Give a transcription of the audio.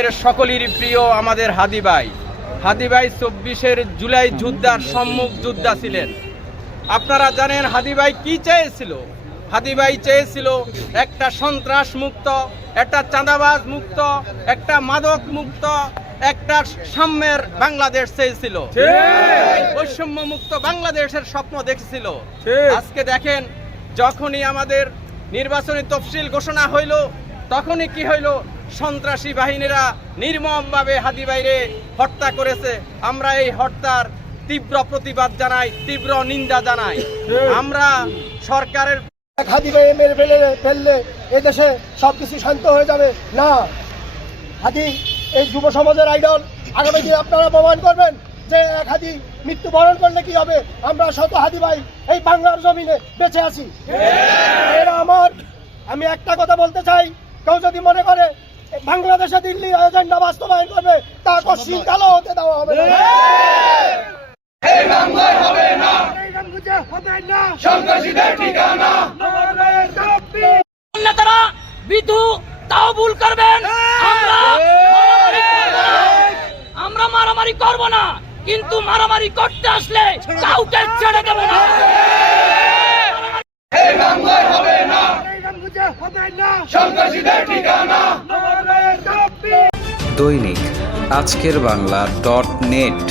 আমাদের সকলেরই প্রিয় আমাদের হাদি ভাই 24 জুলাই যোদ্ধার সম্মুখ যোদ্ধা ছিলেন। আপনারা জানেন হাদি ভাই কি চেয়েছিল? হাদি ভাই চেয়েছিল একটা সন্ত্রাস মুক্ত, একটা চাঁদাবাজ মুক্ত, একটা মাদক মুক্ত, একটা সাম্যের বাংলাদেশ চেয়েছিল, বৈষম্য মুক্ত বাংলাদেশের স্বপ্ন দেখেছিল। আজকে দেখেন, যখনই আমাদের নির্বাচনী তফসিল ঘোষণা হইল, তখনই কি হইল? সন্ত্রাসী বাহিনীরা নির্মমভাবে হাদি ভাইরে হত্যা করেছে। আমরা এই হত্যার তীব্র প্রতিবাদ জানাই, তীব্র নিন্দা জানাই। আমরা সরকারের হাদি ভাই মেরে ফেললে এদেশে সবকিছু শান্ত হয়ে যাবে না। হাদি এই যুব সমাজের আইডল। আগামী দিন আপনারা প্রমাণ করবেন যে এক হাদি মৃত্যুবরণ করলে কি হবে। আমরা শত হাদি ভাই এই বাংলার জমিনে বেঁচে আছি। আমি একটা কথা বলতে চাই, কেউ যদি মনে করে বাংলাদেশে দিল্লির এজেন্ডা বাস্তবায়ন করবে, তা কশিন কালো হতে দেওয়া হবে না। নেতারা বিধু তাও ভুল করবেন। আমরা মারামারি করব না, কিন্তু মারামারি করতে আসলে কাউকে ছেড়ে দেব না। দৈনিক আজকের বাংলা .net